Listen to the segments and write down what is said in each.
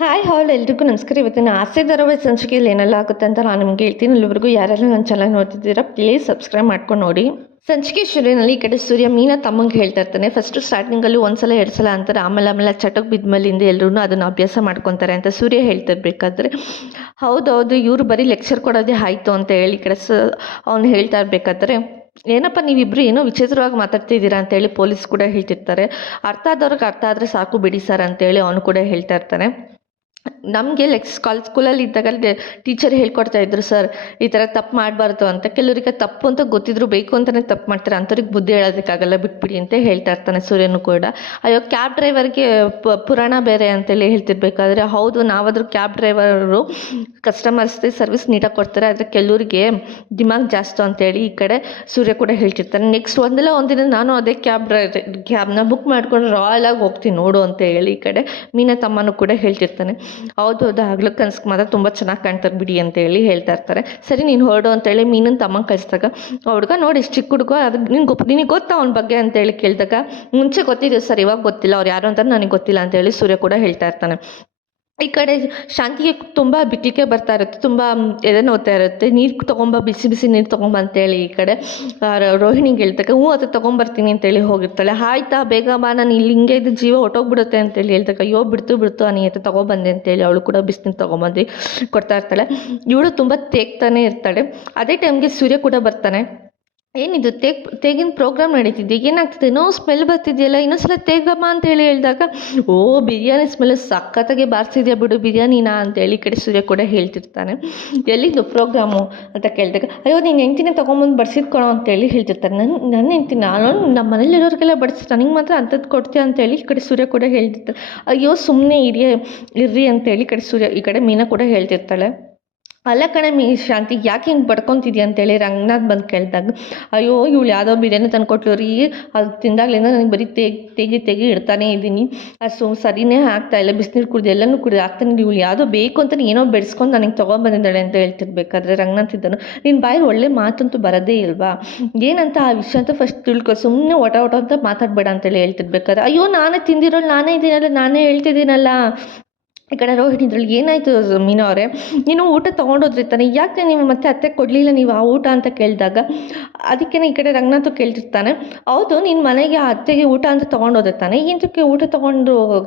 Hi ಹಾಲ್ ಎಲ್ರಿಗೂ ನಮಸ್ಕಾರ. ಇವತ್ತಿನ ಆಸೆ ಧಾರಾವಾಹಿ ಸಂಚಿಕೆಯಲ್ಲಿ ಏನೆಲ್ಲ ಆಗುತ್ತೆ ಅಂತ ನಾನು ನಿಮ್ಗೆ ಹೇಳ್ತೀನಿ. ಇಲ್ಲಿವರೆಗೂ ಯಾರೆಲ್ಲ ನನ್ನ ಚಾನಲ್ ನೋಡ್ತಿದ್ದೀರಾ ಪ್ಲೀಸ್ ಸಬ್ಸ್ಕ್ರೈಬ್ ಮಾಡ್ಕೊಂಡು ನೋಡಿ. ಸಂಚಿಕೆ ಶುರುವಿನಲ್ಲಿ ಈ ಕಡೆ ಸೂರ್ಯ ಮೀನಾ ತಮ್ಮಂಗೆ ಹೇಳ್ತಾ ಇರ್ತಾನೆ. ಫಸ್ಟ್ ಸ್ಟಾರ್ಟಿಂಗಲ್ಲಿ ಒಂದ್ಸಲ ಎರಡು ಸಲ ಅಂತಾರೆ, ಆಮೇಲೆ ಚಟಕ್ ಬಿದ್ಮೇಲಿಂದ ಎಲ್ಲರೂ ಅದನ್ನು ಅಭ್ಯಾಸ ಮಾಡ್ಕೊತಾರೆ ಅಂತ ಸೂರ್ಯ ಹೇಳ್ತಿರ್ಬೇಕಾದ್ರೆ, ಹೌದೌದು ಇವರು ಬರೀ ಲೆಕ್ಚರ್ ಕೊಡೋದೇ ಆಯಿತು ಅಂತ ಹೇಳಿ ಈ ಕಡೆ ಅವ್ನು ಹೇಳ್ತಾ ಇರ್ಬೇಕಾದ್ರೆ, ಏನಪ್ಪ ನೀವಿಬ್ರು ಏನೋ ವಿಚಿತ್ರವಾಗಿ ಮಾತಾಡ್ತಿದ್ದೀರಾ ಅಂತೇಳಿ ಪೊಲೀಸ್ ಕೂಡ ಹೇಳ್ತಿರ್ತಾರೆ. ಅರ್ಥ ಆದವ್ರಿಗೆ ಅರ್ಥ ಆದರೆ ಸಾಕು ಬಿಡಿ ಸರ್ ಅಂತೇಳಿ ಅವನು ಕೂಡ ಹೇಳ್ತಾ ಇರ್ತಾನೆ. ನಮಗೆ ಸ್ಕೂಲಲ್ಲಿ ಇದ್ದಾಗ ಟೀಚರ್ ಹೇಳ್ಕೊಡ್ತಾ ಇದ್ರು ಸರ್, ಈ ಥರ ತಪ್ಪು ಮಾಡಬಾರ್ದು ಅಂತ. ಕೆಲವರಿಗೆ ತಪ್ಪು ಅಂತ ಗೊತ್ತಿದ್ರು ಬೇಕು ಅಂತಲೇ ತಪ್ಪು ಮಾಡ್ತಾರೆ, ಅಂಥವ್ರಿಗೆ ಬುದ್ಧಿ ಹೇಳೋದಕ್ಕಾಗಲ್ಲ ಬಿಟ್ಬಿಡಿ ಅಂತ ಹೇಳ್ತಾ ಇರ್ತಾನೆ ಸೂರ್ಯನು ಕೂಡ. ಅಯ್ಯೋ ಕ್ಯಾಬ್ ಡ್ರೈವರ್ಗೆ ಪುರಾಣ ಬೇರೆ ಅಂತೇಳಿ ಹೇಳ್ತಿರ್ಬೇಕಾದ್ರೆ, ಹೌದು ನಾವಾದರೂ ಕ್ಯಾಬ್ ಡ್ರೈವರು ಕಸ್ಟಮರ್ಸ್ಗೆ ಸರ್ವಿಸ್ ನೀಟಾಗಿ ಕೊಡ್ತಾರೆ, ಆದರೆ ಕೆಲವರಿಗೆ ದಿಮಾಗ್ ಜಾಸ್ತಿ ಅಂತೇಳಿ ಈ ಕಡೆ ಸೂರ್ಯ ಕೂಡ ಹೇಳ್ತಿರ್ತಾನೆ. ನೆಕ್ಸ್ಟ್ ಒಂದಿನ ನಾನು ಅದೇ ಕ್ಯಾಬ್ನ ಬುಕ್ ಮಾಡ್ಕೊಂಡು ರಾಯಲಾಗಿ ಹೋಗ್ತೀನಿ ನೋಡು ಅಂತ ಹೇಳಿ ಈ ಕಡೆ ಮೀನಾ ತಮ್ಮನೂ ಕೂಡ ಹೇಳ್ತಿರ್ತಾನೆ. ಹೌದು ಹಗ್ಲು ಕನ್ಸ್ಗೆ ಮಾತ್ರ ತುಂಬ ಚೆನ್ನಾಗಿ ಕಾಣ್ತಾರೆ ಬಿಡಿ ಅಂತ ಹೇಳಿ ಹೇಳ್ತಾ ಇರ್ತಾರೆ. ಸರಿ ನೀನು ಹೊರಡು ಅಂತೇಳಿ ಮೀನನ್ನು ತಮ್ಮಂಗೆ ಕಳಿಸಿದಾಗ, ಹುಡುಗ ನೋಡಿ ಇಷ್ಟು ಚಿಕ್ಕ ಹುಡುಗ, ಅದು ನಿನಗೆ ಗೊತ್ತಾ ಅವನ ಬಗ್ಗೆ ಅಂತೇಳಿ ಕೇಳಿದಾಗ, ಮುಂಚೆ ಗೊತ್ತಿದೆ ಸರ್ ಇವಾಗ ಗೊತ್ತಿಲ್ಲ, ಅವ್ರು ಯಾರು ಅಂತ ನನಗೆ ಗೊತ್ತಿಲ್ಲ ಅಂತೇಳಿ ಸೂರ್ಯ ಕೂಡ ಹೇಳ್ತಾ ಇರ್ತಾನೆ. ಈ ಕಡೆ ಶಾಂತಿಗೆ ತುಂಬ ಬಿಕ್ಲಿಕ್ಕೆ ಬರ್ತಾ ಇರುತ್ತೆ, ತುಂಬ ಎದೆ ನೋಡ್ತಾ ಇರುತ್ತೆ. ನೀರು ತೊಗೊಂಬ, ಬಿಸಿ ಬಿಸಿ ನೀರು ತೊಗೊಂಬ ಅಂತೇಳಿ ಈ ಕಡೆ ರೋಹಿಣಿಗೆ ಹೇಳ್ತಕ್ಕ, ಅದು ತೊಗೊಂಬರ್ತೀನಿ ಅಂತೇಳಿ ಹೋಗಿರ್ತಾಳೆ. ಆಯ್ತಾ ಬೇಗ ಬಾ, ನಾನು ಇಲ್ಲಿ ಹಿಂಗೆ ಇದು ಜೀವ ಹೊಟ್ಟೋಗ್ಬಿಡುತ್ತೆ ಅಂತೇಳಿ ಹೇಳ್ತಕ್ಕ, ಅಯ್ಯೋ ಬಿಡ್ತು ನೀನು ತೊಗೊಬಂದೆ ಅಂತೇಳಿ ಅವಳು ಕೂಡ ಬಿಸಿನೀರು ತೊಗೊಂಬಂದು ಕೊಡ್ತಾ ಇರ್ತಾಳೆ. ಇವಳು ತುಂಬ ತೇಗ್ತಾನೆ ಇರ್ತಾಳೆ. ಅದೇ ಟೈಮ್ಗೆ ಸೂರ್ಯ ಕೂಡ ಬರ್ತಾನೆ. ಏನಿದು ತೇಗಿನ ಪ್ರೋಗ್ರಾಮ್ ನಡೀತಿದ್ದೆ, ಏನಾಗ್ತಿದೆ ಏನೋ ಸ್ಮೆಲ್ ಬರ್ತಿದೆಯಲ್ಲ, ಇನ್ನೊಂದ್ಸಲ ತೇಗಮ್ಮ ಅಂತೇಳಿ ಹೇಳಿದಾಗ, ಓ ಬಿರಿಯಾನಿ ಸ್ಮೆಲ್ ಸಖತ್ತಾಗಿ ಬಾರಿಸಿದ್ಯಾ ಬಿಡು ಬಿರಿಯಾನಿನಾ ಅಂತೇಳಿ ಈ ಕಡೆ ಸೂರ್ಯ ಕೂಡ ಹೇಳ್ತಿರ್ತಾನೆ. ಎಲ್ಲಿದ್ದು ಪ್ರೋಗ್ರಾಮು ಅಂತ ಕೇಳಿದಾಗ, ಅಯ್ಯೋ ನೀನು ಹೆಂಡ್ತಿನೇ ತೊಗೊಂಬಂದು ಬಡಿಸಿದ್ಕೊಳೋ ಅಂತೇಳಿ ಹೇಳ್ತಿರ್ತಾರೆ. ನನ್ನ ಹೆಂಡ್ತಿ ನಾನು ನಮ್ಮ ಮನೇಲಿರೋರಿಗೆಲ್ಲ ಬಡಿಸಿ ನನಗೆ ಮಾತ್ರ ಅಂಥದ್ದು ಕೊಡ್ತೀಯ ಅಂತೇಳಿ ಈ ಕಡೆ ಸೂರ್ಯ ಕೂಡ ಹೇಳ್ತಿರ್ತಾರೆ. ಅಯ್ಯೋ ಸುಮ್ಮನೆ ಇರ್ರಿ ಅಂತೇಳಿ ಈ ಕಡೆ ಸೂರ್ಯ ಈ ಕಡೆ ಮೀನಾ ಕೂಡ ಹೇಳ್ತಿರ್ತಾಳೆ. ಅಲ್ಲ ಕಣೆ ಶಾಂತಿ ಯಾಕೆ ಹಿಂಗೆ ಬಡ್ಕೊತಿದ್ಯಾ ಅಂತೇಳಿ ರಂಗನಾಥ್ ಬಂದು ಕೇಳಿದಾಗ, ಅಯ್ಯೋ ಇವಳು ಯಾವುದೋ ಬಿರಿಯಾನಿ ತಂದುಕೊಟ್ಲು ರೀ, ಅದು ತಿಂದಾಗಲಿಂದ ನನಗೆ ಬರೀ ತೆಗಿ ಇಡ್ತಾನೇ ಇದ್ದೀನಿ, ಅದು ಸರಿನೇ ಆಗ್ತಾಯಿಲ್ಲ, ಬಿಸಿನೀರು ಕುಡಿದು ಎಲ್ಲನೂ ಕುಡಿದು ಆಗ್ತಾನೆ, ಇವಳು ಯಾವುದೋ ಬೇಕು ಅಂತ ಏನೋ ಬೆಳೆಸ್ಕೊಂಡು ನನಗೆ ತೊಗೊಂಬಂದಿದ್ದಾಳೆ ಅಂತ ಹೇಳ್ತಿರ್ಬೇಕಾದ್ರೆ ರಂಗನಾಥ್ ಇದ್ದನು, ನಿನ್ನ ಬಾಯಿ ಒಳ್ಳೆ ಮಾತಂತೂ ಬರೋದೇ ಇಲ್ವಾ, ಏನಂತ ಆ ವಿಷಯ ಅಂತ ಫಸ್ಟ್ ತಿಳ್ಕೊ, ಸುಮ್ಮನೆ ಒಟ ಅಂತ ಮಾತಾಡಬೇಡ ಅಂತೇಳಿ ಹೇಳ್ತಿರ್ಬೇಕಾದ್ರೆ, ಅಯ್ಯೋ ನಾನೇ ತಿಂದಿರೋಳು ನಾನೇ ಇದ್ದೀನಲ್ಲ, ನಾನೇ ಹೇಳ್ತಿದ್ದೀನಲ್ಲ. ಈ ಕಡೆ ರೋಹಿಣಿ ಇದ್ರಲ್ಲಿ ಏನಾಯಿತು ಮೀನಾ ಅವರೇ, ನೀನು ಊಟ ತೊಗೊಂಡೋದ್ರಿ ತಾನೆ, ಯಾಕೆ ನೀವು ಮತ್ತೆ ಅತ್ತೆ ಕೊಡಲಿಲ್ಲ ನೀವು ಆ ಊಟ ಅಂತ ಕೇಳಿದಾಗ, ಅದಕ್ಕೆ ಈ ಕಡೆ ರಂಗನಾಥ್ ಕೇಳ್ತಿರ್ತಾನೆ, ಹೌದು ನಿನ್ನ ಮನೆಗೆ ಆ ಅತ್ತೆಗೆ ಊಟ ಅಂತ ತೊಗೊಂಡೋದೆ ತಾನೆ, ಇಂತಕ್ಕೆ ಊಟ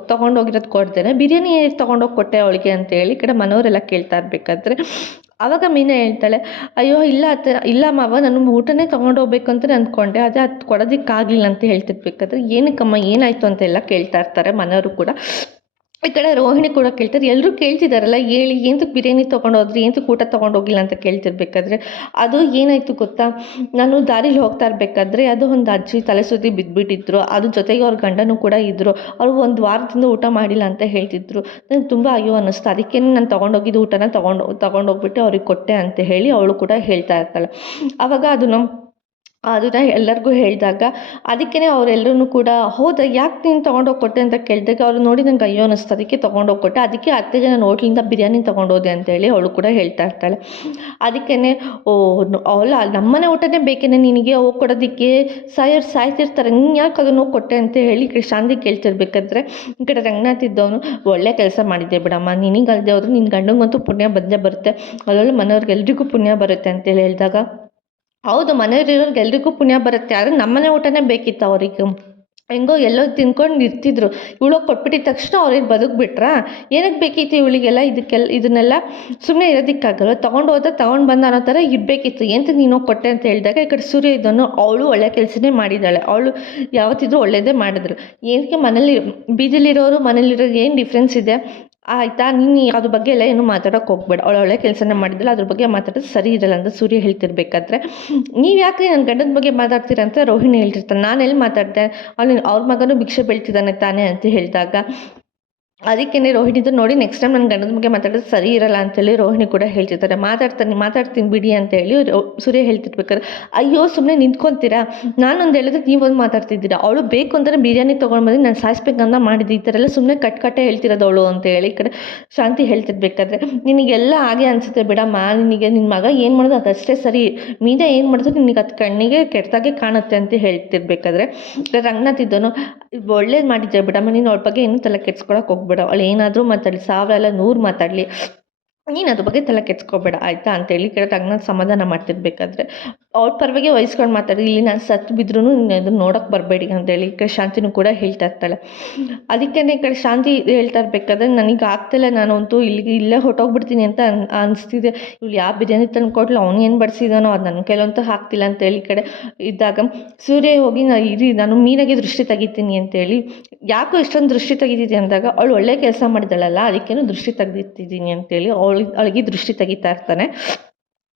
ತೊಗೊಂಡೋಗಿರೋದು ಕೊಡ್ತೇನೆ, ಬಿರಿಯಾನಿ ತೊಗೊಂಡೋಗಿ ಕೊಟ್ಟೆ ಅವಳಿಗೆ ಅಂತೇಳಿ ಈ ಕಡೆ ಮನೆಯವರೆಲ್ಲ ಕೇಳ್ತಾ ಇರಬೇಕಾದ್ರೆ, ಆವಾಗ ಮೀನಾ ಹೇಳ್ತಾಳೆ, ಅಯ್ಯೋ ಇಲ್ಲ ಅತ್ತೆ, ಇಲ್ಲ ಮಾವ ನಾನು ಊಟನೇ ತೊಗೊಂಡೋಗ್ಬೇಕು ಅಂತ ಅಂದ್ಕೊಂಡೆ, ಅದೇ ಅದು ಕೊಡೋದಕ್ಕಾಗಲಿಲ್ಲ ಅಂತ ಹೇಳ್ತಿರ್ಬೇಕಾದ್ರೆ, ಏನಕ್ಕಮ್ಮ ಏನಾಯಿತು ಅಂತೆಲ್ಲ ಕೇಳ್ತಾ ಇರ್ತಾರೆ ಮನೆಯವರು ಕೂಡ. ಈ ಕಡೆ ರೋಹಿಣಿ ಕೂಡ ಕೇಳ್ತಾರೆ, ಎಲ್ಲರೂ ಕೇಳ್ತಿದ್ದಾರಲ್ಲ ಹೇಳಿ ಏನಕ್ಕೆ ಬಿರಿಯಾನಿ ತೊಗೊಂಡೋದ್ರಿ, ಏನಕ್ಕೆ ಊಟ ತೊಗೊಂಡೋಗಿಲ್ಲ ಅಂತ ಕೇಳ್ತಿರ್ಬೇಕಾದ್ರೆ, ಅದು ಏನಾಯಿತು ಗೊತ್ತಾ, ನಾನು ದಾರಿಲಿ ಹೋಗ್ತಾ ಇರಬೇಕಾದ್ರೆ ಅದು ಒಂದು ಅಜ್ಜಿ ತಲೆ ಸುತ್ತಿ ಬಿದ್ದುಬಿಟ್ಟಿದ್ರು, ಅದ್ರ ಜೊತೆಗೆ ಅವ್ರ ಗಂಡನೂ ಕೂಡ ಇದ್ದರು, ಅವರು ಒಂದು ವಾರದಿಂದ ಊಟ ಮಾಡಿಲ್ಲ ಅಂತ ಹೇಳ್ತಿದ್ರು, ನನಗೆ ತುಂಬ ಅಯ್ಯೋ ಅನ್ನಿಸ್ತು, ಅದಕ್ಕೆ ನಾನು ತೊಗೊಂಡೋಗಿದ್ದು ಊಟನ ತೊಗೊಂಡೋಗ್ಬಿಟ್ಟು ಅವ್ರಿಗೆ ಕೊಟ್ಟೆ ಅಂತ ಹೇಳಿ ಅವಳು ಕೂಡ ಹೇಳ್ತಾ ಇರ್ತಾಳೆ. ಆವಾಗ ಅದನ್ನು ಎಲ್ಲರಿಗೂ ಹೇಳಿದಾಗ, ಅದಕ್ಕೇ ಅವರೆಲ್ಲರೂ ಕೂಡ ಹೌದಾ ಯಾಕೆ ನೀನು ತೊಗೊಂಡೋಗಿ ಕೊಟ್ಟೆ ಅಂತ ಕೇಳಿದಾಗ, ಅವ್ರು ನೋಡಿ ನಂಗೆ ಅಯ್ಯೋ ಅನ್ನಿಸ್ತು, ಅದಕ್ಕೆ ತೊಗೊಂಡೋಗಿ ಕೊಟ್ಟೆ, ಅದಕ್ಕೆ ಅತ್ತೆಗೆ ನಾನು ಹೋಟ್ಲಿಂದ ಬಿರಿಯಾನಿ ತೊಗೊಂಡೋದೆ ಅಂತೇಳಿ ಅವಳು ಕೂಡ ಹೇಳ್ತಾ ಇರ್ತಾಳೆ. ಅದಕ್ಕೇ ಓ ಅವಳ ನಮ್ಮನೆ ಊಟನೇ ಬೇಕೇನೆ ನಿನಗೆ ಹೋಗಿ ಕೊಡೋದಕ್ಕೆ, ಸಾಯ್ತಿರ್ತಾರೆ, ನೀನು ಯಾಕೆ ಅದನ್ನು ಹೋಗಿ ಕೊಟ್ಟೆ ಅಂತ ಹೇಳಿ ಶಾಂತಿ ಕೇಳ್ತಿರ್ಬೇಕಾದ್ರೆ, ಈ ಕಡೆ ರಂಗನಾಥ್ ಇದ್ದವನು, ಒಳ್ಳೆ ಕೆಲಸ ಮಾಡಿದ್ದೆ ಬಿಡಮ್ಮ, ನಿನಗಲ್ದೆ ಹೋದ್ರೆ ನಿನ್ನ ಗಂಡಂಗಂತೂ ಪುಣ್ಯ ಬಂದೇ ಬರುತ್ತೆ, ಅದರಲ್ಲಿ ಮನೆಯವ್ರಿಗೆ ಎಲ್ರಿಗೂ ಪುಣ್ಯ ಬರುತ್ತೆ ಅಂತೇಳಿ ಹೇಳಿದಾಗ, ಹೌದು ಮನೆಯವ್ರಿರೋರ್ಗೆ ಎಲ್ರಿಗೂ ಪುಣ್ಯ ಬರುತ್ತೆ, ಆದರೆ ನಮ್ಮನೆ ಊಟನೇ ಬೇಕಿತ್ತು ಅವರಿಗೆ, ಹೆಂಗೋ ಎಲ್ಲೋ ತಿನ್ಕೊಂಡು ಇರ್ತಿದ್ರು, ಇವಳೋಗಿ ಕೊಟ್ಬಿಟ್ಟಿದ ತಕ್ಷಣ ಅವ್ರಿಗೆ ಬದುಕ್ಬಿಟ್ರಾ, ಏನಕ್ಕೆ ಬೇಕಿತ್ತು ಇವಳಿಗೆಲ್ಲ ಇದನ್ನೆಲ್ಲ ಸುಮ್ಮನೆ ಇರೋದಕ್ಕಾಗಲ್ಲ, ತೊಗೊಂಡು ಬಂದ ಅನ್ನೋ ಥರ ಇರಬೇಕಿತ್ತು, ಏನಕ್ಕೆ ನೀನು ಕೊಟ್ಟೆ ಅಂತ ಹೇಳಿದಾಗ, ಈ ಕಡೆ ಸೂರ್ಯ ಇದನ್ನು ಅವಳು ಒಳ್ಳೆ ಕೆಲಸನೇ ಮಾಡಿದ್ದಾಳೆ, ಅವಳು ಯಾವತ್ತಿದ್ರೂ ಒಳ್ಳೆಯದೇ ಮಾಡಿದ್ರು, ಏನಕ್ಕೆ ಮನೇಲಿ ಬೀದಿಲಿರೋರು ಮನೇಲಿರೋರು ಏನು ಡಿಫ್ರೆನ್ಸ್ ಇದೆ ಆಯಿತಾ, ನೀನು ಅದ್ರ ಬಗ್ಗೆ ಎಲ್ಲ ಏನು ಮಾತಾಡೋಕೆ ಹೋಗ್ಬೇಡ, ಅವಳು ಒಳ್ಳೆ ಕೆಲಸನೇ ಮಾಡಿದ್ದಿಲ್ಲ, ಅದ್ರ ಬಗ್ಗೆ ಮಾತಾಡೋದು ಸರಿ ಇರಲ್ಲ ಅಂತ ಸೂರ್ಯ ಹೇಳ್ತಿರ್ಬೇಕಾದ್ರೆ, ನೀವು ಯಾಕೆ ನನ್ನ ಗಂಡನ ಬಗ್ಗೆ ಮಾತಾಡ್ತೀರ ಅಂತ ರೋಹಿಣಿ ಹೇಳ್ತಿರ್ತಾನೆ, ನಾನು ಎಲ್ಲಿ ಮಾತಾಡ್ದೆ, ಅವ್ರ ಮಗನೂ ಭಿಕ್ಷೆ ಬೀಳ್ತಿದ್ದಾನೆ ತಾನೇ ಅಂತ ಹೇಳಿದಾಗ, ಅದಕ್ಕೇ ರೋಹಿಣಿದು ನೋಡಿ ನೆಕ್ಸ್ಟ್ ಟೈಮ್ ನನ್ನ ಗಂಡನ ಬಗ್ಗೆ ಮಾತಾಡೋದು ಸರಿ ಇರಲ್ಲ ಅಂತೇಳಿ ರೋಹಿಣಿ ಕೂಡ ಹೇಳ್ತಿರ್ತಾರೆ. ಮಾತಾಡ್ತೀನಿ ಬಿಡಿ ಅಂತೇಳಿ ಸೂರ್ಯ ಹೇಳ್ತಿರ್ಬೇಕಾದ್ರೆ, ಅಯ್ಯೋ ಸುಮ್ಮನೆ ನಿಂತ್ಕೊತೀರಾ, ನಾನೊಂದು ಹೇಳಿದ್ರೆ ನೀವೊಂದು ಮಾತಾಡ್ತಿದ್ದೀರಾ, ಅವಳು ಬೇಕು ಅಂದರೆ ಬಿರಿಯಾನಿ ತೊಗೊಂಡ್ಬಂದು ನಾನು ಸಾಯಿಸ್ಬೇಕಂತ ಮಾಡಿದ್ದು, ಈ ಥರ ಎಲ್ಲ ಸುಮ್ಮನೆ ಕಟ್ಟೆ ಹೇಳ್ತಿರೋದು ಅವಳು ಅಂತೇಳಿ ಈ ಕಡೆ ಶಾಂತಿ ಹೇಳ್ತಿರ್ಬೇಕಾದ್ರೆ, ನಿನಗೆಲ್ಲ ಹಾಗೆ ಅನಿಸುತ್ತೆ ಬಿಡಮ್ಮ, ನಿನ್ನ ಮಗ ಏನು ಮಾಡೋದು ಅದಷ್ಟೇ ಸರಿ, ಮೀdia ಏನು ಮಾಡಿದ್ರು ನಿನಗೆ ಅದು ಕಣ್ಣಿಗೆ ಕೆಟ್ಟದಾಗೆ ಕಾಣುತ್ತೆ ಅಂತ ಹೇಳ್ತಿರ್ಬೇಕಾದ್ರೆ, ರಂಗನಾಥ್ ಇದ್ದನು, ಒಳ್ಳೇದು ಮಾಡಿದ್ದೆ ಬಿಡಮ್ಮ, ನೀನು ಅವಳ ಬಗ್ಗೆ ಏನೂ ತಲೆ ಕೆಡ್ಸ್ಕೊಳಕ್ಕೆ ಹೋಗ್ಬೇಡ, ಹೋಗ್ಬೇಡ, ಅವಳು ಏನಾದರೂ ಮಾತಾಡಲಿ, 1000 ಅಲ್ಲ 100 ಮಾತಾಡಲಿ, ನೀನು ಅದ್ರ ಬಗ್ಗೆ ತಲೆ ಕೆಡ್ಸ್ಕೊಬೇಡ ಆಯಿತಾ ಅಂತೇಳಿ ಈ ಕಡೆ ರಂಗನಾಥ್ ಸಮಾಧಾನ ಮಾಡ್ತಿರ್ಬೇಕಾದ್ರೆ ಅವ್ರ ಪರವಾಗಿ ವಹಿಸ್ಕೊಂಡು ಮಾತಾಡಿ, ಇಲ್ಲಿ ನಾನು ಸತ್ತು ಬಿದ್ರೂ ನೀನು ಅದನ್ನ ನೋಡೋಕೆ ಬರಬೇಡಿ ಅಂತೇಳಿ ಈ ಕಡೆ ಶಾಂತಿನೂ ಕೂಡ ಹೇಳ್ತಾ ಇರ್ತಾಳೆ. ಅದಕ್ಕೇ ಈ ಕಡೆ ಶಾಂತಿ ಹೇಳ್ತಾ ಇರ್ಬೇಕಾದ್ರೆ ನನಗೆ ಆಗ್ತಿಲ್ಲ, ನಾನಂತೂ ಇಲ್ಲೇ ಹೊಟ್ಟೋಗ್ಬಿಡ್ತೀನಿ ಅಂತ ಅನಿಸ್ತಿದೆ. ಇವ್ಳು ಯಾವ ಬಿರಿಯಾನಿ ತಂದು ಕೊಟ್ಲು, ಅವ್ನು ಏನು ಬಡಿಸಿದಾನೋ ಅದು ನನ್ನ ಕೈಲಂತೂ ಆಗ್ತಿಲ್ಲ ಅಂತೇಳಿ ಈ ಕಡೆ ಇದ್ದಾಗ ಸೂರ್ಯ ಹೋಗಿ ನಾನು ಮೀನಾಗೆ ದೃಷ್ಟಿ ತೆಗಿತೀನಿ ಅಂತೇಳಿ, ಯಾಕೋ ಇಷ್ಟೊಂದು ದೃಷ್ಟಿ ತೆಗಿತಿದ್ದೆ ಅಂದಾಗ ಅವಳು ಒಳ್ಳೆ ಕೆಲಸ ಮಾಡಿದಳಲ್ಲ ಅದಕ್ಕೇನು ದೃಷ್ಟಿ ತೆಗೆದಿಟ್ಟಿದ್ದೀನಿ ಅಂತೇಳಿ ಅವಳಿಗೆ ದೃಷ್ಟಿ ತೆಗಿತಾ ಇರ್ತಾನೆ.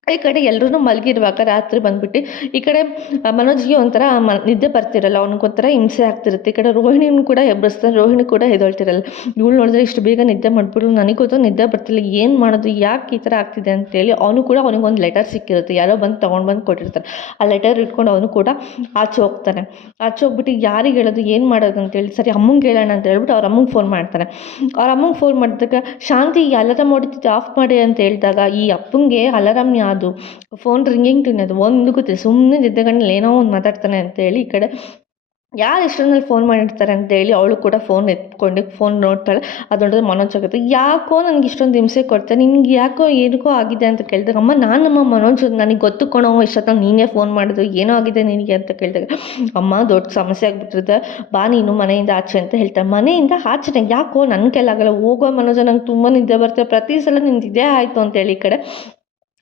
ಈ ಕಡೆ ಎಲ್ಲರೂ ಮಲಗಿರುವಾಗ ರಾತ್ರಿ ಬಂದ್ಬಿಟ್ಟು ಈ ಕಡೆ ಮನೋಜ್ಗೆ ಒಂಥರ ನಿದ್ದೆ ಬರ್ತಿರಲ್ಲ, ಅವ್ನಿಗೊಂಥರ ಹಿಂಸೆ ಆಗ್ತಿರುತ್ತೆ. ಈ ಕಡೆ ರೋಹಿಣಿನೂ ಕೂಡ ಎಬ್ಬರಿಸ್ತಾನೆ, ರೋಹಿಣಿ ಕೂಡ ಎದ್ದೇಳ್ತಿರಲ್ಲ. ಇವಳು ನೋಡಿದ್ರೆ ಇಷ್ಟು ಬೇಗ ನಿದ್ದೆ ಮಾಡಿಬಿಡು, ನನಗೊತ್ತು ನಿದ್ದೆ ಬರ್ತಿಲ್ಲ, ಏನು ಮಾಡೋದು, ಯಾಕೆ ಈ ಥರ ಆಗ್ತಿದೆ ಅಂತೇಳಿ ಅವನಿಗೊಂದು ಲೆಟರ್ ಸಿಕ್ಕಿರುತ್ತೆ, ಯಾರೋ ಬಂದು ತೊಗೊಂಡು ಬಂದು ಕೊಟ್ಟಿರ್ತಾರೆ. ಆ ಲೆಟರ್ ಇಟ್ಕೊಂಡು ಅವನು ಕೂಡ ಆಚೆ ಹೋಗ್ತಾನೆ. ಆಚೆ ಹೋಗ್ಬಿಟ್ಟು ಯಾರಿಗೆ ಹೇಳೋದು, ಏನು ಮಾಡೋದು ಅಂತೇಳಿ, ಸರಿ ಅಮ್ಮಂಗೆ ಹೇಳೋಣ ಅಂತ ಹೇಳ್ಬಿಟ್ಟು ಅವ್ರ ಅಮ್ಮಂಗೆ ಫೋನ್ ಮಾಡ್ತಾನೆ. ಅವ್ರ ಅಮ್ಮಂಗೆ ಫೋನ್ ಮಾಡಿದಾಗ ಶಾಂತಿ ಅಲಾರಾಮ್ ಹೊಡಿತಿದ್ದು ಆಫ್ ಮಾಡಿ ಅಂತ ಹೇಳಿದಾಗ ಈ ಅಪ್ಪಂಗೆ ಅಲಾರಾಮ್ ಅದು ಫೋನ್ ರಿಂಗಿಂಗ್ ಟೂನ್ ಅದು ಒಂದು ಗೊತ್ತಿಲ್ಲ, ಸುಮ್ಮನೆ ನಿದ್ದೆಗಣ್ಣಲ್ಲಿ ಏನೋ ಒಂದು ಮಾತಾಡ್ತಾನೆ ಅಂತೇಳಿ ಈ ಕಡೆ ಯಾರು ಎಷ್ಟೊಂದಲ್ಲಿ ಫೋನ್ ಮಾಡಿರ್ತಾರೆ ಅಂತೇಳಿ ಅವಳು ಕೂಡ ಫೋನ್ ಎತ್ಕೊಂಡು ಫೋನ್ ನೋಡ್ತಾಳೆ. ಅದು ನೋಡಿದ್ರೆ ಮನೋಜ್ ಆಗುತ್ತೆ. ಯಾಕೋ ನನಗೆ ಇಷ್ಟೊಂದು ಹಿಂಸೆ ಕೊಡ್ತಾರೆ, ನಿನ್ಗೆ ಯಾಕೋ ಏನಕ್ಕೋ ಆಗಿದೆ ಅಂತ ಕೇಳಿದಾಗ, ಅಮ್ಮ ನಾನಮ್ಮ ಮನೋಜ್ ನನಗೆ ಗೊತ್ತು ಕಣೋ, ಇಷ್ಟೊತ್ತಲ್ಲಿ ನೀನೇ ಫೋನ್ ಮಾಡಿದ್ರು, ಏನೋ ಆಗಿದೆ ನಿನಗೆ ಅಂತ ಕೇಳಿದಾಗ, ಅಮ್ಮ ದೊಡ್ಡ ಸಮಸ್ಯೆ ಆಗಿಬಿಟ್ಟಿರುತ್ತೆ, ಬಾ ನೀನು ಮನೆಯಿಂದ ಆಚೆ ಅಂತ ಹೇಳ್ತಾರೆ. ಮನೆಯಿಂದ ಆಚೆ ಯಾಕೋ ನನ್ನ ಕೈಲಾಗಲ್ಲ, ಹೋಗೋ ಮನೋಜ, ನಂಗೆ ತುಂಬ ನಿದ್ದೆ ಬರ್ತದೆ, ಪ್ರತಿ ಸಲ ನಿಂದು ಇದೇ ಆಯಿತು ಅಂತೇಳಿ ಈ ಕಡೆ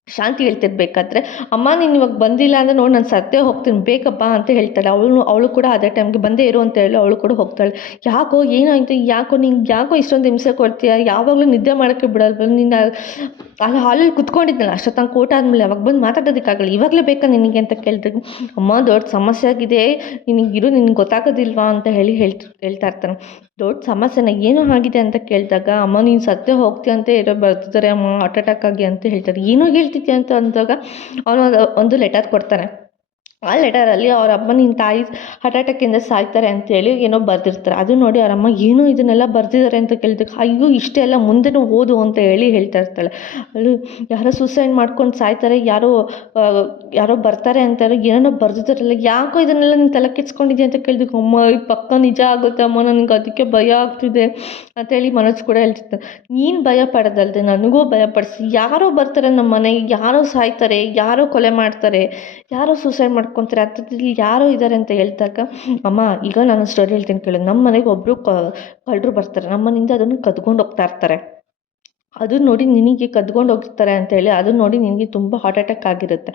ಶಾಂತಿ ಹೇಳ್ತಿರ್ಬೇಕಾದ್ರೆ, ಅಮ್ಮ ನೀನು ಇವಾಗ ಬಂದಿಲ್ಲ ಅಂದರೆ ನೋಡಿ ನಾನು ಸತ್ತೇ ಹೋಗ್ತೀನಿ, ಬೇಕಪ್ಪ ಅಂತ ಹೇಳ್ತಾಳೆ. ಅವಳು ಕೂಡ ಅದೇ ಟೈಮ್ಗೆ ಬಂದೇ ಇರು ಅಂತ ಹೇಳಿ ಅವಳು ಕೂಡ ಹೋಗ್ತಾಳೆ. ಯಾಕೋ ಏನಾಯಿತು, ಯಾಕೋ ಇಷ್ಟೊಂದು ಹಿಂಸೆ ಕೊಡ್ತೀಯ, ಯಾವಾಗಲೂ ನಿದ್ದೆ ಮಾಡೋಕ್ಕೆ ಬಿಡಲ್ವ ನೀನು, ಅಲ್ಲಿ ಹಾಲಲ್ಲಿ ಕುತ್ಕೊಂಡಿದ್ನಲ್ಲ ಅಷ್ಟೊತ್ತಂಗೆ ಕೋಟ ಆದಮೇಲೆ ಅವಾಗ ಬಂದು ಮಾತಾಡೋದಕ್ಕಾಗಲ್ಲ, ಇವಾಗಲೇ ಬೇಕಾ ನಿನಗೆ ಅಂತ ಕೇಳಿದಾಗ, ಅಮ್ಮ ದೊಡ್ಡ ಸಮಸ್ಯೆ ಆಗಿದೆ, ನಿನಗೆ ಗೊತ್ತಾಗೋದಿಲ್ವಾ ಅಂತ ಹೇಳ್ತಾ ಇರ್ತಾನೆ. ದೊಡ್ಡ ಸಮಸ್ಯೆನ ಏನೋ ಆಗಿದೆ ಅಂತ ಕೇಳಿದಾಗ, ಅಮ್ಮ ನೀನು ಸತ್ತೇ ಹೋಗ್ತೀಯ ಅಂತ ಏನೋ ಬರ್ತಿದ್ದಾರೆ ಅಮ್ಮ ಹಾರ್ಟ್ ಅಟ್ಯಾಕ್ ಆಗಿ ಅಂತ ಹೇಳ್ತಾರೆ. ಏನೋ ಹೇಳ್ತಿದ್ಯಾ ಅಂತ ಅಂದಾಗ ಅವನು ಒಂದು ಲೆಟರ್ ಕೊಡ್ತಾನೆ. ಆ ಲೆಟರಲ್ಲಿ ಅವ್ರ ಅಮ್ಮ ನಿನ್ನ ತಾಯಿ ಹಾರ್ಟ್ ಅಟ್ಯಾಕಿಂದ ಸಾಯ್ತಾರೆ ಅಂತೇಳಿ ಏನೋ ಬರೆದಿರ್ತಾರೆ. ಅದು ನೋಡಿ ಅವರಮ್ಮ ಏನೋ ಇದನ್ನೆಲ್ಲ ಬರೆದಿದ್ದಾರೆ ಅಂತ ಕೇಳಿದಾಗ, ಅಯ್ಯೋ ಇಷ್ಟೆಲ್ಲ ಮುಂದೆನೂ ಓದು ಅಂತ ಹೇಳ್ತಾ ಇರ್ತಾಳೆ. ಅಲ್ಲಿ ಯಾರೋ ಸೂಸೈಡ್ ಮಾಡ್ಕೊಂಡು ಸಾಯ್ತಾರೆ, ಯಾರೋ ಬರ್ತಾರೆ ಅಂತಾರೆ, ಏನೇನೋ ಬರೆದಿದ್ದಾರಲ್ಲ, ಯಾಕೋ ಇದನ್ನೆಲ್ಲ ನೀನು ತಲೆ ಕೆಡ್ಸ್ಕೊಂಡಿದ್ಯಾ ಅಂತ ಕೇಳಿದಾಗ, ಅಮ್ಮ ಈ ಪಕ್ಕ ನಿಜ ಆಗುತ್ತೆ ಅಮ್ಮ, ನನಗೆ ಅದಕ್ಕೆ ಭಯ ಆಗ್ತಿದೆ ಅಂತೇಳಿ ಮನೋಜ್ ಕೂಡ ಹೇಳ್ತಿರ್ತಾರೆ. ನೀನು ಭಯ ಪಡೋದಲ್ದೆ ನನಗೂ ಭಯ ಪಡಿಸಿ, ಯಾರೋ ಬರ್ತಾರೆ ನಮ್ಮ ಮನೆಗೆ, ಯಾರೋ ಸಾಯ್ತಾರೆ, ಯಾರೋ ಕೊಲೆ ಮಾಡ್ತಾರೆ, ಯಾರೋ ಸೂಸೈಡ್ ಮಾಡ್ಕೊತಾರೆ, ಹತ್ರದಲ್ಲಿ ಯಾರೋ ಇದ್ದಾರೆ ಅಂತ ಹೇಳ್ದಾಗ, ಅಮ್ಮ ಈಗ ನಾನು ಸ್ಟೋರಿ ಹೇಳ್ತೀನಿ ಕೇಳಿ, ನಮ್ಮ ಮನೆಗೆ ಒಬ್ಬರು ಕಳ್ಳರು ಬರ್ತಾರೆ, ನಮ್ಮ ಮನೆಯಿಂದ ಅದನ್ನು ಕದ್ಕೊಂಡು ಹೋಗ್ತಾ ಇರ್ತಾರೆ. ಅದನ್ನ ನೋಡಿ ನಿನಗೆ ಕದ್ಕೊಂಡು ಹೋಗಿರ್ತಾರೆ ಅಂತೇಳಿ, ಅದನ್ನ ನೋಡಿ ನಿನಗೆ ತುಂಬ ಹಾರ್ಟ್ ಅಟ್ಯಾಕ್ ಆಗಿರುತ್ತೆ.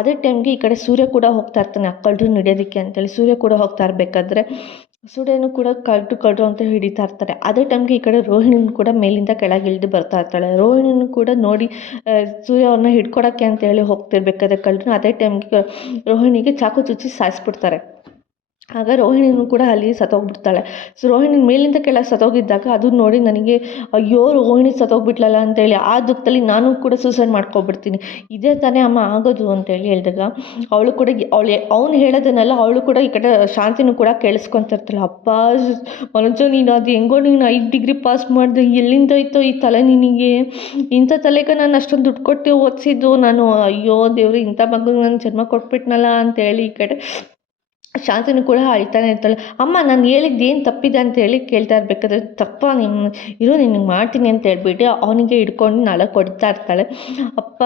ಅದೇ ಟೈಮ್ಗೆ ಈ ಕಡೆ ಸೂರ್ಯ ಕೂಡ ಹೋಗ್ತಾ ಇರ್ತಾನೆ ಆ ಕಳ್ಳರು ಹಿಡಿಯೋದಕ್ಕೆ ಅಂತೇಳಿ. ಸೂರ್ಯ ಕೂಡ ಹೋಗ್ತಾ ಇರಬೇಕಾದ್ರೆ ಸೂರ್ಯನೂ ಕೂಡ ಕಳ್ಳರು ಅಂತ ಹಿಡಿತಾ ಇರ್ತಾರೆ. ಅದೇ ಟೈಮ್ಗೆ ಈ ಕಡೆ ರೋಹಿಣಿನೂ ಕೂಡ ಮೇಲಿಂದ ಕೆಳಗೆ ಇಳಿದು ಬರ್ತಾ ಇರ್ತಾಳೆ. ರೋಹಿಣಿನೂ ಕೂಡ ನೋಡಿ ಸೂರ್ಯ ಅವ್ರನ್ನ ಹಿಡ್ಕೊಡೋಕ್ಕೆ ಅಂತೇಳಿ ಹೋಗ್ತಿರ್ಬೇಕಾದ್ರೆ ಕಳ್ಳರು, ಅದೇ ಟೈಮ್ಗೆ ರೋಹಿಣಿಗೆ ಚಾಕು ಚುಚ್ಚಿ ಸಾಯಿಸ್ಬಿಡ್ತಾರೆ. ಆಗ ರೋಹಿಣಿನೂ ಕೂಡ ಅಲ್ಲಿ ಸತ್ತೋಗ್ಬಿಡ್ತಾಳೆ. ಸೊ ರೋಹಿಣಿ ಮೇಲಿಂದ ಕೆಳಗೆ ಸತ್ತೋಗಿದ್ದಾಗ ಅದನ್ನ ನೋಡಿ ನನಗೆ ಅಯ್ಯೋ ರೋಹಿಣಿ ಸತ್ತೋಗ್ಬಿಟ್ಲಲ್ಲ ಅಂತೇಳಿ ಆ ದುಃಖದಲ್ಲಿ ನಾನು ಕೂಡ ಸೂಸೈಡ್ ಮಾಡ್ಕೊಬಿಡ್ತೀನಿ, ಇದೇ ತಾನೇ ಅಮ್ಮ ಆಗೋದು ಅಂತೇಳಿ ಹೇಳಿದಾಗ, ಅವಳು ಕೂಡ ಅವ್ನು ಹೇಳೋದನ್ನೆಲ್ಲ ಅವಳು ಕೂಡ ಈ ಕಡೆ ಶಾಂತಿನೂ ಕೂಡ ಕೇಳಿಸ್ಕೊತಿರ್ತಾಳೆ. ಅಪ್ಪ ಮನೋಜ ನೀನು ಅದು ಹೆಂಗೋ ನೀನು 5 ಡಿಗ್ರಿ ಪಾಸ್ ಮಾಡಿದೆ, ಎಲ್ಲಿಂದ ಇತ್ತೋ ಈ ತಲೆ ನಿನಗೆ, ಇಂಥ ತಲೆಗೆ ನಾನು ಅಷ್ಟೊಂದು ದುಡ್ಡು ಕೊಟ್ಟು ಓದಿಸಿದ್ದು ನಾನು, ಅಯ್ಯೋ ದೇವ್ರು ಇಂಥ ಮಗನಿಗೆ ನಾನು ಜನ್ಮ ಕೊಟ್ಬಿಟ್ನಲ್ಲ ಅಂತೇಳಿ ಈ ಕಡೆ ಶಾಂತಿನೂ ಕೂಡ ಅಳ್ತಾನೆ ಇರ್ತಾಳೆ. ಅಮ್ಮ ನಾನು ಹೇಳಿದ್ದು ಏನು ತಪ್ಪಿದೆ ಅಂತೇಳಿ ಕೇಳ್ತಾ ಇರಬೇಕಾದ್ರೆ, ನಿನಗೆ ಮಾಡ್ತೀನಿ ಅಂತ ಹೇಳ್ಬಿಟ್ಟು ಅವನಿಗೆ ಹಿಡ್ಕೊಂಡು ನಾಳೆ ಕೊಡ್ತಾ ಇರ್ತಾಳೆ. ಅಪ್ಪ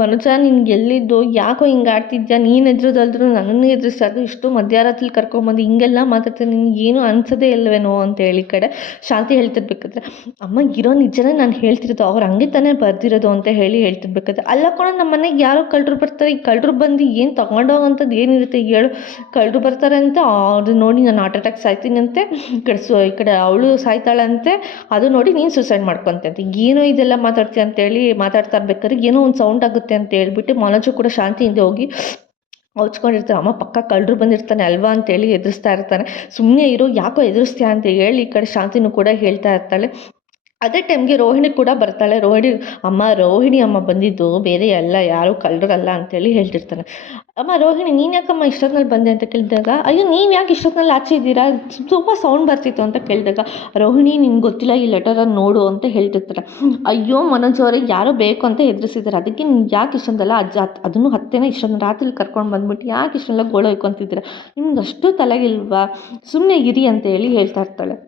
ಮನುಜ ನಿನ್ಗೆ ಎಲ್ಲಿದ್ದು, ಯಾಕೋ ಹಿಂಗೆ ಆಡ್ತಿದ್ಯಾ, ನೀನು ಎದುರೋದಲ್ದ್ರು ನನ್ನನ್ನು ಎದುರಿಸೋದು, ಇಷ್ಟು ಮಧ್ಯರಾತ್ರಿ ಕರ್ಕೊಂಬಂದು ಹಿಂಗೆಲ್ಲ ಮಾತಾಡ್ತೀನಿ, ನಿನ್ಗೆ ಏನೂ ಅನ್ಸೋದೇ ಇಲ್ಲವೇನೋ ಅಂತೇಳಿ ಕಡೆ ಶಾಂತಿ ಹೇಳ್ತಿರ್ಬೇಕಾದ್ರೆ, ಅಮ್ಮ ಇರೋ ನಿಜನೇ ನಾನು ಹೇಳ್ತಿರೋದು, ಅವ್ರು ಹಂಗೆ ತಾನೇ ಬರ್ದಿರೋದು ಅಂತ ಹೇಳ್ತಿರ್ಬೇಕಾದ್ರೆ, ಅಲ್ಲ ಕಣ ನಮ್ಮ ಮನೆಗೆ ಯಾರೋ ಕಳ್ಳರು ಬರ್ತಾರೆ, ಈ ಕಳ್ಳರು ಬಂದು ಏನು ತೊಗೊಂಡೋಗಂಥದ್ದು ಏನಿರುತ್ತೆ ಹೇಳು, ಕಳ್ಳರು ಬರ್ತಾರೆ ಅಂತ ಅದು ನೋಡಿ ನಾನು ಹಾರ್ಟ್ ಅಟ್ಯಾಕ್ ಸಾಯ್ತೀನಿ ಅಂತೆ, ಈ ಕಡೆ ಅವಳು ಸಾಯ್ತಾಳಂತೆ, ಅದು ನೋಡಿ ನೀನು ಸೂಸೈಡ್ ಮಾಡ್ಕೊಂತೆ ಅಂತ, ಏನೋ ಇದೆಲ್ಲ ಮಾತಾಡ್ತೀಯ ಅಂತೇಳಿ ಮಾತಾಡ್ತಾ ಇರ್ಬೇಕಾದ್ರೆ ಏನೋ ಒಂದು ಸೌಂಡ್ ಆಗುತ್ತೆ ಅಂತ ಹೇಳ್ಬಿಟ್ಟು ಮನೋಜು ಕೂಡ ಶಾಂತಿಯಿಂದ ಹೋಗಿ ಹೌಚ್ಕೊಂಡಿರ್ತಾರೆ. ಅಮ್ಮ ಪಕ್ಕ ಕಳ್ಳರು ಬಂದಿರ್ತಾನೆ ಅಲ್ವಾ ಅಂತೇಳಿ ಎದುರಿಸ್ತಾ ಇರ್ತಾನೆ. ಸುಮ್ಮನೆ ಇರೋ, ಯಾಕೋ ಎದುರಿಸ್ತೀಯ ಅಂತ ಹೇಳಿ ಈ ಕಡೆ ಶಾಂತಿನೂ ಕೂಡ ಹೇಳ್ತಾ ಇರ್ತಾಳೆ. ಅದೇ ಟೈಮ್ಗೆ ರೋಹಿಣಿ ಕೂಡ ಬರ್ತಾಳೆ. ರೋಹಿಣಿ ಅಮ್ಮ ಬಂದಿದ್ದು ಬೇರೆ ಎಲ್ಲ ಯಾರೂ ಕಳ್ಳರಲ್ಲ ಅಂತೇಳಿ ಹೇಳ್ತಿರ್ತಾನೆ. ಅಮ್ಮ ರೋಹಿಣಿ ನೀನು ಯಾಕಮ್ಮ ಇಷ್ಟೊತ್ತಿನಲ್ಲಿ ಬಂದೆ ಅಂತ ಕೇಳಿದಾಗ, ಅಯ್ಯೋ ನೀವು ಯಾಕೆ ಇಷ್ಟೊತ್ತಿನಲ್ಲಿ ಆಚೆ ಇದ್ದೀರಾ, ತುಂಬ ಸೌಂಡ್ ಬರ್ತಿತ್ತು ಅಂತ ಕೇಳಿದಾಗ, ರೋಹಿಣಿ ನಿನ್ಗೆ ಗೊತ್ತಿಲ್ಲ ಈ ಲೆಟರನ್ನು ನೋಡು ಅಂತ ಹೇಳ್ತಿರ್ತಾರೆ. ಅಯ್ಯೋ ಮನೋಜ್ ಅವರಿಗೆ ಯಾರೋ ಬೇಕು ಅಂತ ಹೆದರಿಸಿದ್ದಾರೆ, ಅದಕ್ಕೆ ನೀವು ಯಾಕೆ ಇಷ್ಟೊಂದೆಲ್ಲ ಅದನ್ನು ಹತ್ತೇನೆ ಇಷ್ಟೊಂದು ರಾತ್ರಿ ಕರ್ಕೊಂಡು ಬಂದ್ಬಿಟ್ಟು ಯಾಕೆ ಇಷ್ಟೊಂದೆಲ್ಲ ಗೋಳ ಹೊಯ್ಕೊತಿದ್ದೀರಾ, ನಿಮ್ಗೆ ಅಷ್ಟು ತಲೆಗಿಲ್ವಾ, ಸುಮ್ಮನೆ ಇರಿ ಅಂತ ಹೇಳ್ತಾ ಇರ್ತಾಳೆ.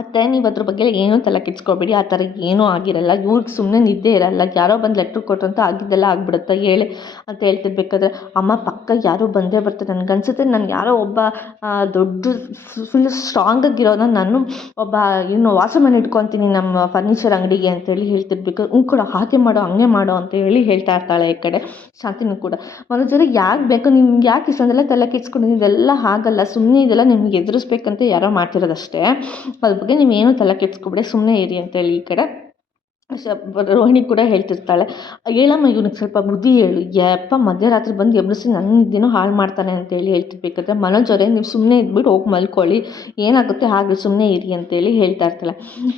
ಅತ್ತೆ ನೀವು ಅದ್ರ ಬಗ್ಗೆ ಏನೂ ತಲೆ ಕೆಡಿಸ್ಕೋಬೇಡಿ, ಆ ಥರ ಏನೂ ಆಗಿರಲ್ಲ, ಇವ್ರಿಗೆ ಸುಮ್ಮನೆ ನಿದ್ದೆ ಇರಲ್ಲ, ಯಾರೋ ಬಂದು ಲೆಟ್ರ್ ಕೊಟ್ಟರು ಅಂತ ಆಗಿದ್ದೆಲ್ಲ ಆಗ್ಬಿಡುತ್ತೆ ಹೇಳಿ ಅಂತ ಹೇಳ್ತಿರ್ಬೇಕಾದ್ರೆ, ಅಮ್ಮ ಪಕ್ಕ ಯಾರೋ ಬಂದೇ ಬರ್ತಾರೆ, ನನಗನ್ಸುತ್ತೆ ನಾನು ಯಾರೋ ಒಬ್ಬ ದೊಡ್ಡ ಫುಲ್ ಸ್ಟ್ರಾಂಗಾಗಿರೋನ ನಾನು ಒಬ್ಬ ವಾಚಮನ್ ಇಟ್ಕೊತೀನಿ ನಮ್ಮ ಫರ್ನಿಚರ್ ಅಂಗಡಿಗೆ ಅಂತೇಳಿ ಹೇಳ್ತಿರ್ಬೇಕು. ಕೂಡ ಹಾಗೆ ಮಾಡೋ ಹಂಗೆ ಮಾಡೋ ಅಂತ ಹೇಳಿ ಹೇಳ್ತಾ ಇರ್ತಾಳೆ ಈ ಕಡೆ ಶಾಂತಿನೂ ಕೂಡ. ಮನೋಜರು ಯಾಕೆ ಬೇಕು ನಿಮ್ಗೆ, ಯಾಕೆ ಇಷ್ಟೊಂದೆಲ್ಲ ತಲೆ ಕೆಡಿಸ್ಕೊಂಡು ಇದೆಲ್ಲ ಆಗಲ್ಲ, ಸುಮ್ಮನೆ ಇದೆಲ್ಲ ನಿಮ್ಗೆ ಎದುರಿಸ್ಬೇಕಂತ ಯಾರೋ ಮಾಡ್ತಿರೋದಷ್ಟೇ, ಅದ್ರ ಬಗ್ಗೆ ನೀವೇನು ತಲೆ ಕೆಡಿಸ್ಕೊಬೇಡಿ, ಸುಮ್ಮನೆ ಇರಿ ಅಂತೇಳಿ ಈ ಕಡೆ ರೋಹಿಣಿ ಕೂಡ ಹೇಳ್ತಿರ್ತಾಳೆ. ಹೇಳಮ್ಮ ಇವ್ನಿಗೆ ಸ್ವಲ್ಪ ಬುದ್ಧಿ ಹೇಳು, ಯಪ್ಪ ಮಧ್ಯರಾತ್ರಿ ಬಂದು ಎಬ್ಬಿಸಿ ನನ್ನ ನಿದ್ದೆನೂ ಹಾಳು ಮಾಡ್ತಾನೆ ಅಂತೇಳಿ ಹೇಳ್ತಿರ್ಬೇಕಾದ್ರೆ, ಮನೋಜ್ ಅವರೇ ನೀವು ಸುಮ್ಮನೆ ಇದ್ಬಿಟ್ಟು ಹೋಗಿ ಮಲ್ಕೊಳ್ಳಿ, ಏನಾಗುತ್ತೆ ಹಾಗೆ ಸುಮ್ಮನೆ ಇರಿ ಅಂತೇಳಿ ಹೇಳ್ತಾ ಇರ್ತಾಳೆ.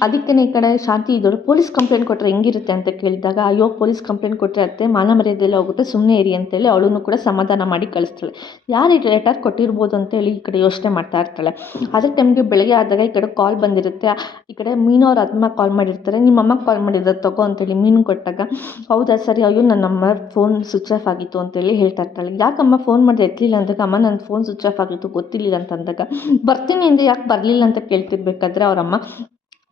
ಅದಕ್ಕೆ ಈ ಕಡೆ ಶಾಂತಿ ಇದ್ದೋಳು ಪೊಲೀಸ್ ಕಂಪ್ಲೇಂಟ್ ಕೊಟ್ಟರೆ ಹೆಂಗಿರುತ್ತೆ ಅಂತ ಕೇಳಿದಾಗ, ಅಯ್ಯೋ ಪೊಲೀಸ್ ಕಂಪ್ಲೇಂಟ್ ಕೊಟ್ಟರೆ ಅತ್ತೆ ಮಾನ ಮರ್ಯಾದೆಲ್ಲ ಹೋಗುತ್ತೆ, ಸುಮ್ಮನೆ ಇರಿ ಅಂತೇಳಿ ಅವಳನ್ನು ಕೂಡ ಸಮಾಧಾನ ಮಾಡಿ ಕಳಿಸ್ತಾಳೆ. ಯಾರು ಲೆಟರ್ ಕೊಟ್ಟಿರ್ಬೋದು ಅಂತೇಳಿ ಈ ಕಡೆ ಯೋಚನೆ ಮಾಡ್ತಾ ಇರ್ತಾಳೆ. ಅದೇ ಟೈಮ್ಗೆ ಬೆಳಗ್ಗೆ ಆದಾಗ ಈ ಕಡೆ ಕಾಲ್ ಬಂದಿರುತ್ತೆ. ಈ ಕಡೆ ಮೀನು ಅವ್ರ ಅಮ್ಮ ಕಾಲ್ ಮಾಡಿರ್ತಾರೆ, ನಿಮ್ಮ ಅಮ್ಮ ಕಾಲ್ ಮಾಡಿದ್ದಾರೆ ತಗೋ ಅಂತೇಳಿ ಮೀನು ಕೊಟ್ಟಾಗ, ಹೌದಾ ಸರಿ, ಅಯ್ಯೋ ನನ್ನ ಅಮ್ಮ ಫೋನ್ ಸ್ವಿಚ್ ಆಫ್ ಆಗಿತ್ತು ಅಂತೇಳಿ ಹೇಳ್ತಾ ಇರ್ತಾಳೆ. ಯಾಕಮ್ಮ ಫೋನ್ ಮಾಡಿದೆ ಎತ್ತಲಿಲ್ಲ ಅಂದಾಗ, ಅಮ್ಮ ನನ್ನ ಫೋನ್ ಸ್ವಿಚ್ ಆಫ್ ಆಗಿತ್ತು ಗೊತ್ತಿರಲಿಲ್ಲ ಅಂತಂದಾಗ, ಬರ್ತೀನಿ ಅಂದರೆ ಯಾಕೆ ಬರಲಿಲ್ಲ ಅಂತ ಕೇಳ್ತಿರ್ಬೇಕಾದ್ರೆ ಅವರಮ್ಮ,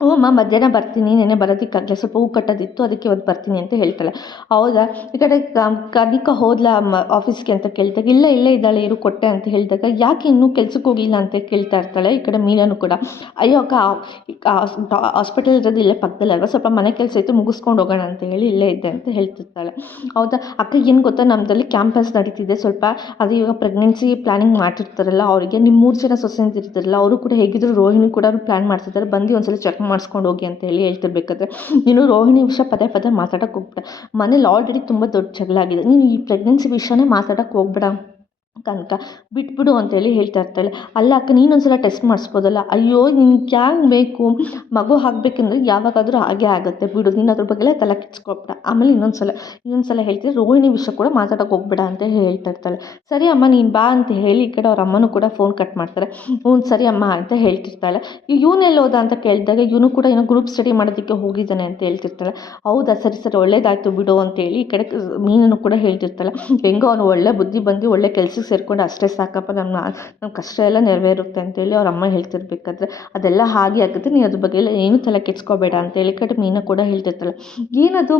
ಹ್ಞೂ ಅಮ್ಮ ಮಧ್ಯಾಹ್ನ ಬರ್ತೀನಿ, ನೆನ್ನೆ ಬರೋದಕ್ಕಾಗಲ್ಲ, ಸ್ವಲ್ಪ ಹೂ ಕಟ್ಟೋದಿತ್ತು, ಅದಕ್ಕೆ ಇವತ್ತು ಬರ್ತೀನಿ ಅಂತ ಹೇಳ್ತಾಳೆ. ಹೌದಾ, ಈ ಕಡೆ ಕನಿಕಾ ಹೋದ್ಲಾ ಆಫೀಸ್ಗೆ ಅಂತ ಕೇಳಿದಾಗ, ಇಲ್ಲೇ ಇದ್ದಾಳೆ ಇರು ಕೊಟ್ಟೆ ಅಂತ ಹೇಳಿದಾಗ, ಯಾಕೆ ಇನ್ನೂ ಕೆಲ್ಸಕ್ಕೆ ಹೋಗಿಲ್ಲ ಅಂತ ಕೇಳ್ತಾ ಇರ್ತಾಳೆ. ಈ ಕಡೆ ಮೀನೂ ಕೂಡ, ಅಯ್ಯೋ ಅಕ್ಕ ಹಾಸ್ಪಿಟಲ್ ಇರೋದು ಇಲ್ಲೇ ಪಕ್ಕದಲ್ಲೇ ಅಲ್ವಾ, ಸ್ವಲ್ಪ ಮನೆ ಕೆಲಸ ಇತ್ತು ಮುಗಿಸ್ಕೊಂಡು ಹೋಗೋಣ ಅಂತ ಹೇಳಿ ಇಲ್ಲೇ ಇದ್ದೆ ಅಂತ ಹೇಳ್ತಿರ್ತಾಳೆ. ಹೌದಾ ಅಕ್ಕ, ಏನು ಗೊತ್ತಾ, ನಮ್ಮದಲ್ಲಿ ಕ್ಯಾಂಪಸ್ ನಡೀತಿದೆ ಸ್ವಲ್ಪ, ಅದು ಇವಾಗ ಪ್ರೆಗ್ನೆನ್ಸಿ ಪ್ಲ್ಯಾನಿಂಗ್ ಮಾಡ್ತಿರ್ತಾರಲ್ಲ ಅವರಿಗೆ, ನಿಮ್ಮ 3 ಜನ ಸೊಸೆಂಟ್ ಇರ್ತಾರಲ್ಲ ಅವರು ಕೂಡ ಹೇಗಿದ್ರು ರೋಹಿಣಿ ಕೂಡ ಪ್ಲ್ಯಾನ್ ಮಾಡ್ತಿರ್ತಾರೆ, ಬಂದು ಒಂದ್ಸಲ ಚೆಕ್ ಮಾಡಿಸ್ಕೊಂಡು ಹೋಗಿ ಅಂತ ಹೇಳಿ ಹೇಳ್ತಿರ್ಬೇಕಾದ್ರೆ, ನೀನು ರೋಹಿಣಿ ವಿಷಯ ಪದೇ ಪದೇ ಮಾತಾಡೋಕ್ಕೆ ಹೋಗ್ಬೇಡ, ಮನೇಲಿ ಆಲ್ರೆಡಿ ತುಂಬ ದೊಡ್ಡ ಜಗಳ ಆಗಿದೆ, ನೀನು ಈ ಪ್ರೆಗ್ನೆನ್ಸಿ ವಿಷಯನೇ ಮಾತಾಡೋಕ್ಕೆ ಹೋಗ್ಬೇಡ ಕನಕ, ಬಿಟ್ಬಿಡು ಅಂತೇಳಿ ಹೇಳ್ತಾ ಇರ್ತಾಳೆ. ಅಲ್ಲ ಅಕ್ಕ ನೀನೊಂದ್ಸಲ ಟೆಸ್ಟ್ ಮಾಡಿಸ್ಬೋದಲ್ಲ, ಅಯ್ಯೋ ನಿನ್ಗೆ ಹ್ಯಾಂಗೆ ಬೇಕು, ಮಗು ಆಗಬೇಕಂದ್ರೆ ಯಾವಾಗಾದರೂ ಹಾಗೇ ಆಗುತ್ತೆ ಬಿಡು, ನೀನು ಅದ್ರ ಬಗ್ಗೆ ತಲೆ ಕೆಡಿಸ್ಕೊಬೇಡ. ಆಮೇಲೆ ಇನ್ನೊಂದ್ಸಲ ಹೇಳ್ತೀನಿ, ರೋಹಿಣಿ ವಿಷಯ ಕೂಡ ಮಾತಾಡೋಕೆ ಹೋಗ್ಬೇಡ ಅಂತ ಹೇಳ್ತಾ ಇರ್ತಾಳೆ. ಸರಿ ಅಮ್ಮ ನೀನು ಬಾ ಅಂತ ಹೇಳಿ ಈ ಕಡೆ ಅವ್ರ ಅಮ್ಮನೂ ಕೂಡ ಫೋನ್ ಕಟ್ ಮಾಡ್ತಾರೆ. ಹ್ಞೂ ಸರಿ ಅಮ್ಮ ಅಂತ ಹೇಳ್ತಿರ್ತಾಳೆ. ಇವನೆಲ್ಲಿ ಹೋದ ಅಂತ ಕೇಳಿದಾಗ, ಇವನು ಕೂಡ ಏನೋ ಗ್ರೂಪ್ ಸ್ಟಡಿ ಮಾಡೋದಕ್ಕೆ ಹೋಗಿದ್ದಾನೆ ಅಂತ ಹೇಳ್ತಿರ್ತಾಳೆ. ಹೌದಾ ಸರಿ ಒಳ್ಳೇದಾಯ್ತು ಬಿಡು ಅಂತೇಳಿ ಈ ಕಡೆ ಮೀನನ್ನು ಕೂಡ ಹೇಳ್ತಿರ್ತಾಳೆ. ಹೆಂಗೋ ಅವನು ಒಳ್ಳೆ ಬುದ್ಧಿ ಬಂದು ಒಳ್ಳೆ ಕೆಲಸಕ್ಕೆ ಸೇರಿಕೊಂಡು ಅಷ್ಟೇ ಸಾಕಪ್ಪ, ನಮ್ಮ ಕಷ್ಟ ಎಲ್ಲ ನೆರವೇರುತ್ತೆ ಅಂತೇಳಿ ಅವ್ರ ಅಮ್ಮ ಹೇಳ್ತಿರ್ಬೇಕಾದ್ರೆ, ಅದೆಲ್ಲ ಹಾಗೆ ಆಗುತ್ತೆ, ನೀನು ಅದ್ರ ಬಗ್ಗೆ ಎಲ್ಲ ಏನೂ ತಲೆ ಕೆಡಿಸ್ಕೋಬೇಡ ಅಂತೇಳಿ ಕಡೆ ಮೀನು ಕೂಡ ಹೇಳ್ತಿರ್ತಾಳೆ. ಏನದು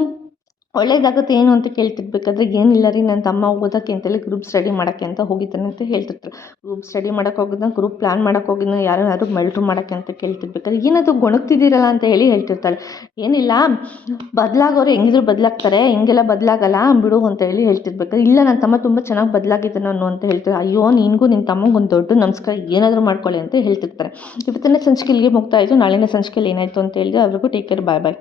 ಒಳ್ಳೇದಾಗುತ್ತೆ ಏನು ಅಂತ ಕೇಳ್ತಿರ್ಬೇಕಾದ್ರೆ, ಏನಿಲ್ಲ ರೀ ನನ್ನ ತಮ್ಮ ಓದೋಕ್ಕೆ ಅಂತೇಳಿ ಗ್ರೂಪ್ ಸ್ಟಡಿ ಮಾಡೋಕ್ಕೆ ಅಂತ ಹೋಗಿದ್ದಾನೆ ಅಂತ ಹೇಳ್ತಿರ್ತಾರೆ. ಗ್ರೂಪ್ ಸ್ಟಡಿ ಮಾಡೋಕ್ಕೆ ಹೋಗಿದ್ದ, ಗ್ರೂಪ್ ಪ್ಲ್ಯಾನ್ ಮಾಡೋಕ್ಕೆ ಹೋಗಿದ್ದ, ಯಾರು ಮಲ್ಟ್ರು ಮಾಡೋಕ್ಕೆ ಅಂತ ಕೇಳ್ತಿರ್ಬೇಕಾದ್ರೆ, ಏನದು ಗೊಣಗ್ತಿದ್ದೀರಲ್ಲ ಅಂತ ಹೇಳಿ ಹೇಳ್ತಿರ್ತಾಳೆ. ಏನಿಲ್ಲ, ಬದಲಾಗೋರು ಹೆಂಗಿದ್ರು ಬದಲಾಗ್ತಾರೆ, ಹಿಂಗೆಲ್ಲ ಬದಲಾಗಲ್ಲ ಬಿಡು ಅಂತ ಹೇಳಿ ಹೇಳ್ತಿರ್ಬೇಕಾದ್ರೆ, ಇಲ್ಲ ನನ್ನ ತಮ್ಮ ತುಂಬ ಚೆನ್ನಾಗಿ ಬದಲಾಗಿದ್ದ ನಾನು ಅಂತ ಹೇಳ್ತಾರೆ. ಅಯ್ಯೋ ನಿನಗೂ ನಿನ್ನ ತಮ್ಮಂಗೆ ಒಂದು ದೊಡ್ಡ ನಮಸ್ಕಾರ, ಏನಾದರೂ ಮಾಡ್ಕೊಳ್ಳಿ ಅಂತ ಹೇಳ್ತಿರ್ತಾರೆ. ಇವತ್ತಿನ ಸಂಚಿಕೆ ಇಲ್ಲಿಗೆ ಮುಗ್ತಾ ಇತ್ತು, ನಾಳಿನ ಸಂಚಿಕೆಯಲ್ಲಿ ಏನಾಯಿತು ಅಂತ ಹೇಳಿದ್ರೆ ಅವ್ರಿಗೂ ಟೇಕ್ ಕೇರ್, ಬಾಯ್ ಬಾಯ್.